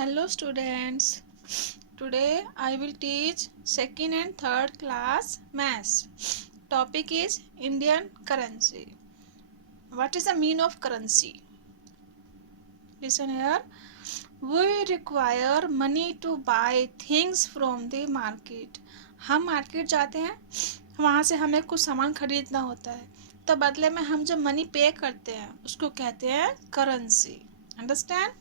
Hello students. Today I will teach second and third class maths. Topic is Indian currency. What is the meaning of currency? Listen here. We require money to buy things from the market. हम market जाते हैं, वहाँ से हमें कुछ सामान खरीदना होता है, तो बदले में हम जो मनी पे करते हैं उसको कहते हैं currency. Understand?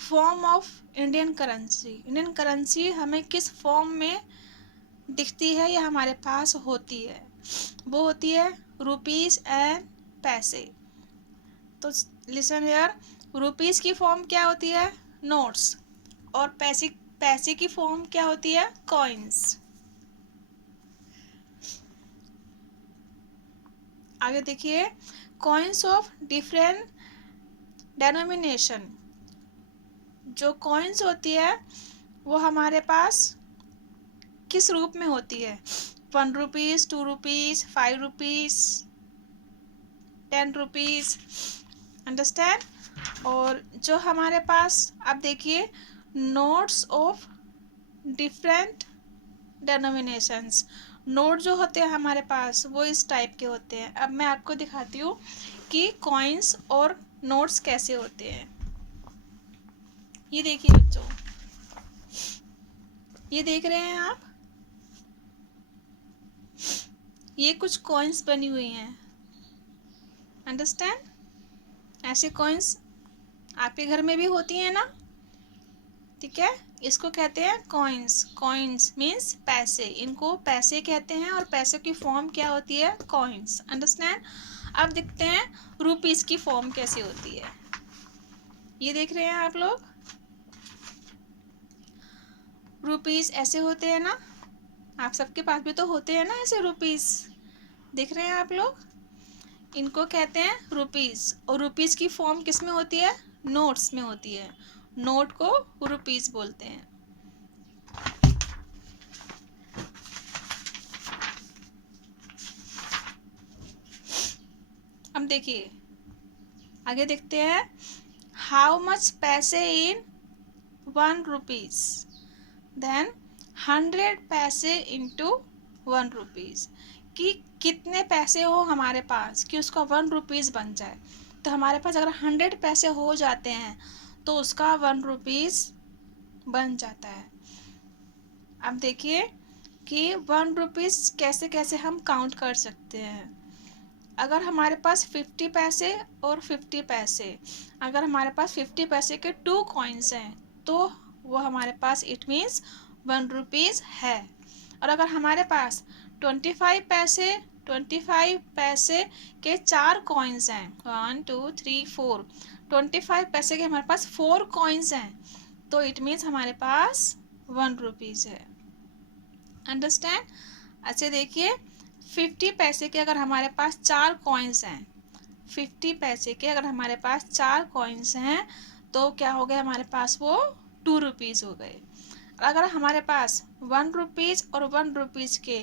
Form of Indian currency. Indian currency हमें किस फॉर्म में दिखती है या हमारे पास होती है? वो होती है रुपीस एंड पैसे. तो लिसन हियर, रुपीस की फॉर्म क्या होती है? नोट्स. और पैसे की फॉर्म क्या होती है? कॉइन्स. आगे देखिए, कॉइन्स ऑफ डिफरेंट डेनोमिनेशन. जो कॉइन्स होती है वो हमारे पास किस रूप में होती है? 1 rupees, 2 rupees, 5 rupees, 10 rupees. Understand? और जो हमारे पास, अब देखिए, नोट्स ऑफ डिफरेंट डेनोमिनेशंस. नोट जो होते हैं हमारे पास वो इस टाइप के होते हैं. अब मैं आपको दिखाती हूँ कि कॉइन्स और नोट्स कैसे होते हैं. ये देखिए बच्चों, ये देख रहे हैं आप, ये कुछ कॉइन्स बनी हुई हैं. अंडरस्टैंड? ऐसे कॉइन्स आपके घर में भी होती हैं ना? ठीक है, इसको कहते हैं कॉइन्स. कॉइन्स मीन्स पैसे. इनको पैसे कहते हैं और पैसे की फॉर्म क्या होती है? कॉइन्स. अंडरस्टैंड? अब देखते हैं रुपीस की फॉर्म कैसी होती है. ये देख रहे हैं आप लोग, रुपीस ऐसे होते हैं ना? आप सबके पास भी तो होते हैं ना ऐसे रुपीस. देख रहे हैं आप लोग, इनको कहते हैं रुपीस. और रुपीस की फॉर्म किस में होती है? नोट्स में होती है. नोट को रुपीस बोलते हैं. अब देखिए, आगे देखते हैं. हाउ मच पैसे इन 1 रुपीज, देन 100 पैसे इंटू 1 रुपीज. कि कितने पैसे हो हमारे पास कि उसका 1 रुपीज़ बन जाए. तो हमारे पास अगर 100 पैसे हो जाते हैं तो उसका 1 रुपीज़ बन जाता है. अब देखिए कि 1 रुपीज़ कैसे कैसे हम काउंट कर सकते हैं. अगर हमारे पास 50 पैसे और 50 पैसे, अगर हमारे पास 50 पैसे के 2 कॉइन्स हैं तो वो हमारे पास इट मीन्स 1 रुपीज़ है. और अगर हमारे पास 25 पैसे के 4 कॉइन्स हैं, 1 2 3 4, 25 पैसे के हमारे पास 4 कॉइन्स हैं तो इट मीन्स हमारे पास 1 रुपीज़ है. अंडरस्टैंड? अच्छा देखिए, 50 पैसे के अगर हमारे पास 4 कॉइन्स हैं, 50 पैसे के अगर हमारे पास 4 कॉइन्स हैं तो क्या हो गए हमारे पास? वो 2 रुपीज़ हो गए. अगर हमारे पास 1 रुपीज़ और 1 रुपीज़ के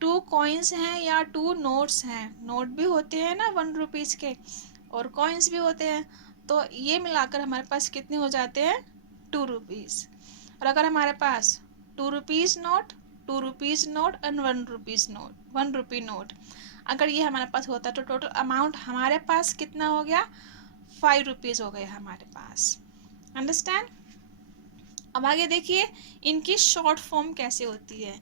2 कॉइन्स हैं या 2 नोट्स हैं, नोट भी होते हैं ना 1 रुपीज़ के और कॉइन्स भी होते हैं, तो ये मिलाकर हमारे पास कितने हो जाते हैं? 2 रुपीज़. और अगर हमारे पास 2 rupees note, 2 rupees note and 1 rupees note, 1 rupee note, अगर ये हमारे पास होता तो टोटल अमाउंट हमारे पास कितना हो गया? 5 रुपीज़ हो गए हमारे पास. अंडरस्टैंड? अब आगे देखिए इनकी शॉर्ट फॉर्म कैसे होती है.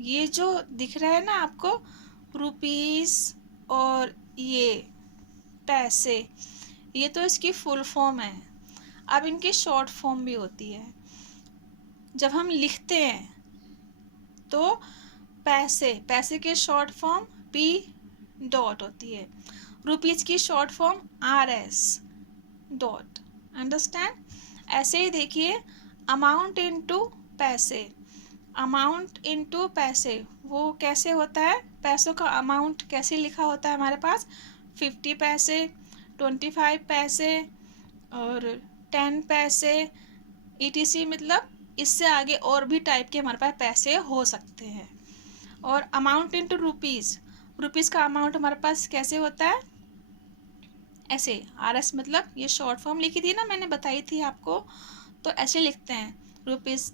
ये जो दिख रहा है ना आपको, रुपीस और ये पैसे, ये तो इसकी फुल फॉर्म है. अब इनकी शॉर्ट फॉर्म भी होती है. जब हम लिखते हैं तो पैसे की शॉर्ट फॉर्म पी डॉट होती है. रुपीस की short form R S dot. Understand? ऐसे ही देखिए, अमाउंट इनटू पैसे, अमाउंट इनटू पैसे वो कैसे होता है? पैसों का अमाउंट कैसे लिखा होता है हमारे पास? 50 पैसे, 25 पैसे और 10 पैसे ETC. मतलब इससे आगे और भी टाइप के हमारे पास पैसे हो सकते हैं. और अमाउंट इनटू रुपीज़, रुपीज़ का अमाउंट हमारे पास कैसे होता है? ऐसे RS मतलब ये शॉर्ट फॉर्म लिखी थी ना, मैंने बताई थी आपको, तो ऐसे लिखते हैं ₹10,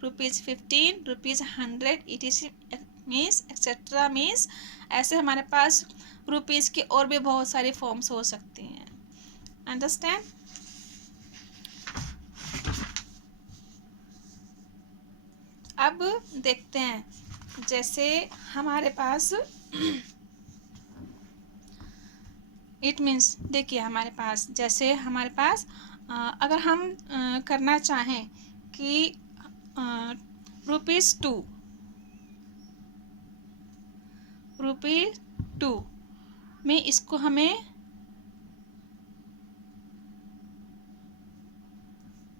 ₹15, ₹100, मीन्स एक्सेट्रा, मीन्स ऐसे हमारे पास रुपीज़ की और भी बहुत सारी फॉर्म्स हो सकती हैं। अंडरस्टैंड? अब देखते हैं, जैसे हमारे पास इट मीन्स, देखिए हमारे पास, जैसे हमारे पास अगर हम करना चाहें कि ₹2 ₹2 में इसको हमें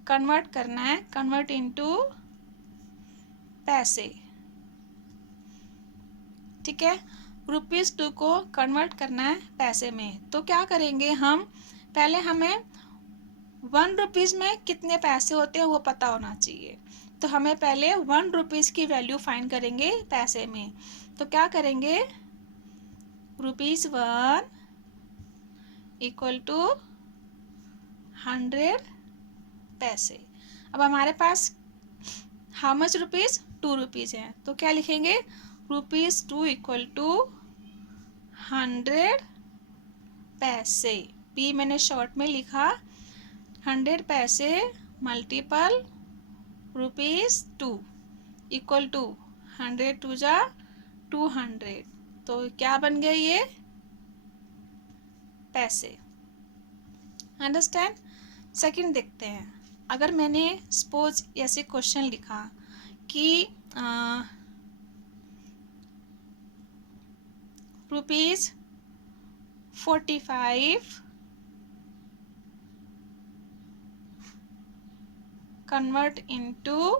कन्वर्ट करना है, कन्वर्ट इनटू पैसे। ठीक है, ₹2 को कन्वर्ट करना है पैसे में, तो क्या करेंगे हम, पहले हमें ₹1 में कितने पैसे होते हैं वो पता होना चाहिए। तो हमें पहले ₹1 की वैल्यू फाइंड करेंगे पैसे में। तो क्या करेंगे, ₹1 इक्वल टू 100 पैसे। अब हमारे पास हाउ मच रुपीज़, ₹2 हैं, तो क्या लिखेंगे, ₹2 इक्वल टू 100 पैसे। पी मैंने शॉर्ट में लिखा, 100 पैसे मल्टीपल ₹2 इक्वल टू 100 टू जा 200, तो क्या बन गए ये, पैसे। अंडरस्टैंड? सेकंड देखते हैं, अगर मैंने सपोज ऐसे क्वेश्चन लिखा कि ₹45 कन्वर्ट इनटू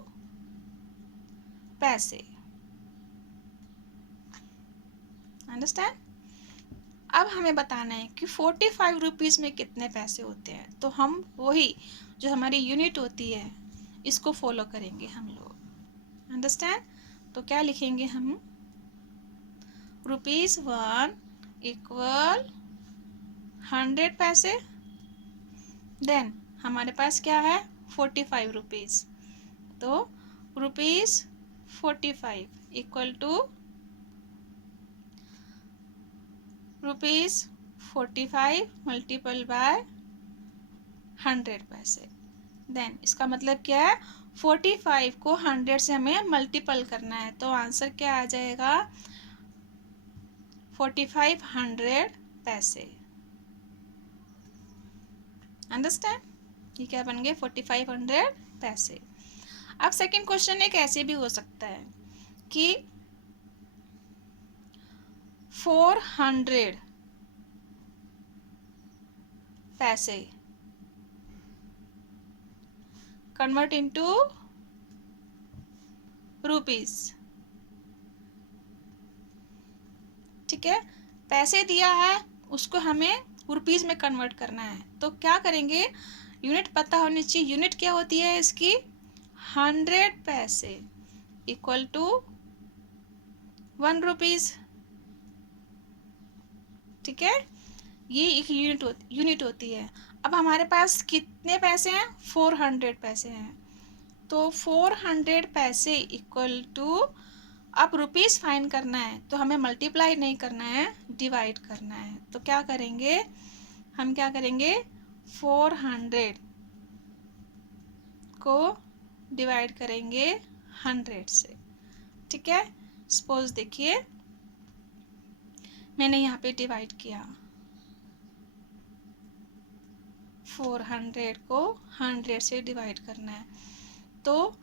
पैसे। अंडरस्टैंड? अब हमें बताना है कि ₹45 में कितने पैसे होते हैं, तो हम वही जो हमारी यूनिट होती है इसको फॉलो करेंगे हम लोग। अंडरस्टैंड? तो क्या लिखेंगे हम, ₹1 इक्वल 100 पैसे, देन हमारे पास क्या है, ₹45, तो ₹45 इक्वल टू ₹45 मल्टीपल बाय 100 पैसे। देन इसका मतलब क्या है, 45 को 100 से हमें मल्टीपल करना है, तो आंसर क्या आ जाएगा, 4500 पैसे। अंडरस्टैंड? ये क्या बन गए, 4500 पैसे। अब सेकंड क्वेश्चन एक ऐसे भी हो सकता है कि 400 पैसे कन्वर्ट इनटू रुपीस। ठीक है, पैसे दिया है, उसको हमें रुपीस में कन्वर्ट करना है, तो क्या करेंगे, यूनिट पता होनी चाहिए। यूनिट क्या होती है इसकी, 100 पैसे इक्वल टू ₹1। ठीक है, ये एक यूनिट होती है। अब हमारे पास कितने पैसे हैं, 400 पैसे हैं, तो 400 पैसे इक्वल टू, अब रुपीस फाइंड करना है तो हमें मल्टीप्लाई नहीं करना है, डिवाइड करना है। तो क्या करेंगे हम, क्या करेंगे, 400 को डिवाइड करेंगे 100 से। ठीक है, सपोज देखिए मैंने यहाँ पे डिवाइड किया, 400 को 100 से डिवाइड करना है, तो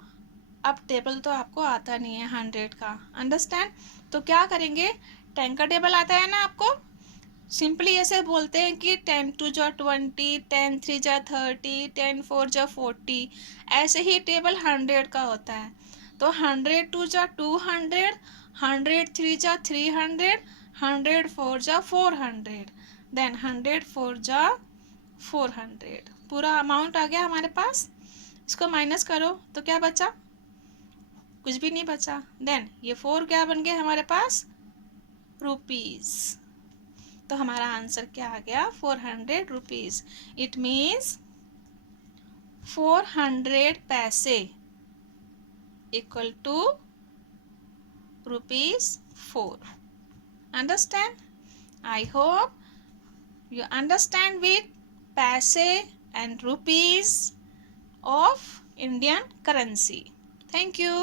अब टेबल तो आपको आता नहीं है 100 का। अंडरस्टैंड? तो क्या करेंगे, 10 का टेबल आता है ना आपको, सिंपली ऐसे बोलते हैं कि 10 2 जा 20, 10 3 जा 30, 10 4 जा 40, ऐसे ही टेबल 100 का होता है। तो 100 2 जा 200, 100 3 जा 300, 100 4 जा 400, देन 100 4 जा 400, पूरा अमाउंट आ गया हमारे पास। इसको माइनस करो तो क्या बचा, कुछ भी नहीं बचा। देन ये 4 क्या बन गए हमारे पास, रुपीस। तो हमारा आंसर क्या आ गया 400 रुपीज़। इट मीन्स 400 पैसे equal to ₹4। Understand? I hope you understand with paise and rupees of Indian currency. Thank you.